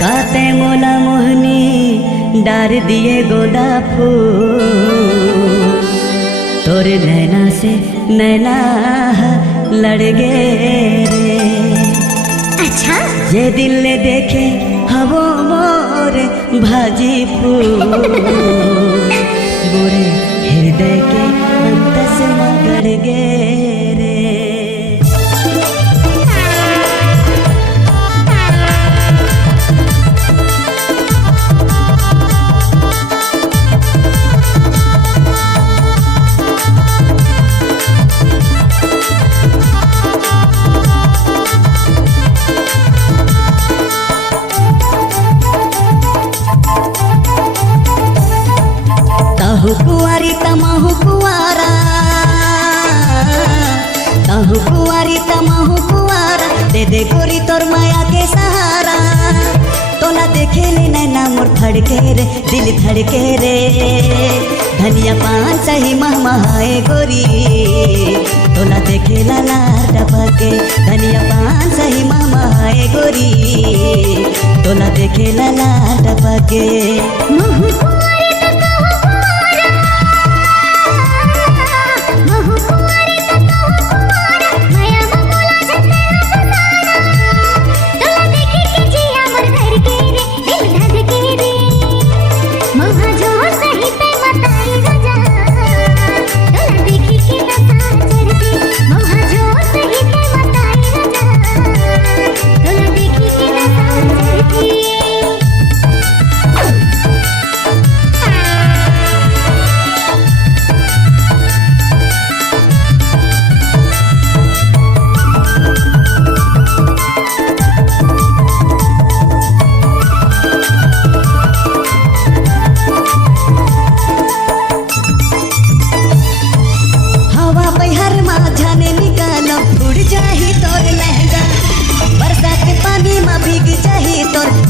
काते मोला मोहनी डार दिए गोदा फूल, तोरे नैना से नैना लड़ गे रे। अच्छा जे दिल ने देखे हवो मोर भाजी फूल, गोरे हृदय के अंतस मगड़ गे रे। ताहु कुआरी तमाहु कुआरा, ताहु कुआरी तमाहु कुआरा, दे दे गोरी तोर माया के सहारा। तोला देखे ले नैना मोर धड़के रे, दिल धड़के रे। धनिया पान सही महमहाए गोरी, तोला देखे ला लार टपके। धनिया पान सही महमहाए गोरी, तोला देखे ला लार टपके।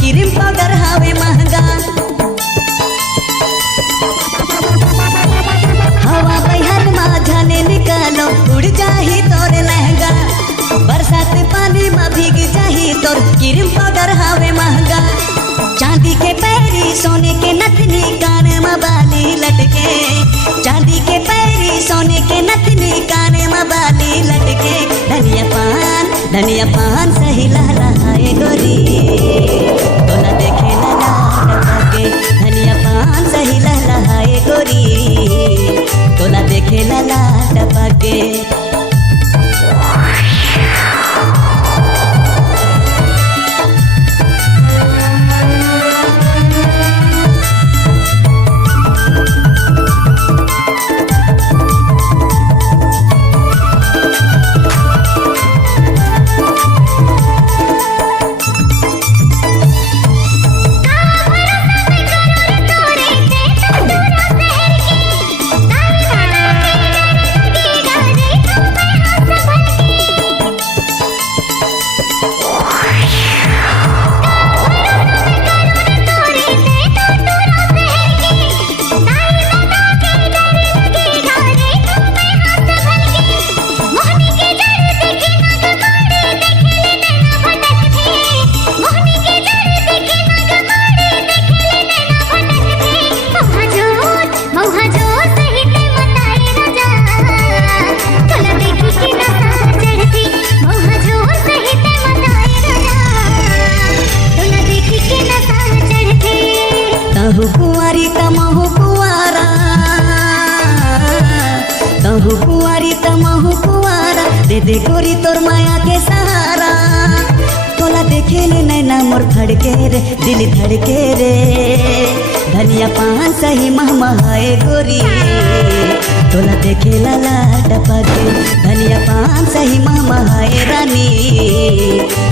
क्रीम पाउडर हावे महंगा, हवा बहर माझाने निकालो उड़ जाही तोर लहंगा। बरसात पानी में भीग जाही तोर क्रीम पाउडर हावे महंगा। चांदी के पैरी सोने के नथनी, कान में बाली लटके। चांदी के पैरी सोने के नथनी, कान में बाली लटके। धनिया पान सही लहराए गोरी, तोला देखे ला लार टपके। धनिया पान सही लहराए गोरी, तोला देखे ला लार टपके। ताहु कुआरी तमाहु कुआरा, ताहु कुआरी तमाहु कुआरा, दे दे गोरी तोर माया के सहारा। तोला देखे ले नैना मोर धड़के रे, दिल धड़के रे। धनिया पान सही महमहाए गोरी, तोला देखे ला लार टपके। धनिया पान सही महमहाए रानी,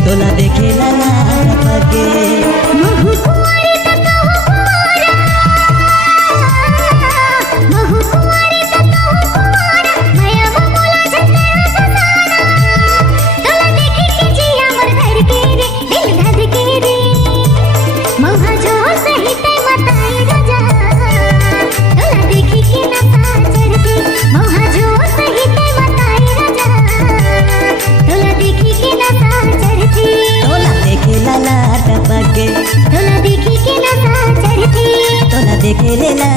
तोला देखे ला लार टपके। टपके तोला देखी के नशा चढ़ती तोला देखे लेला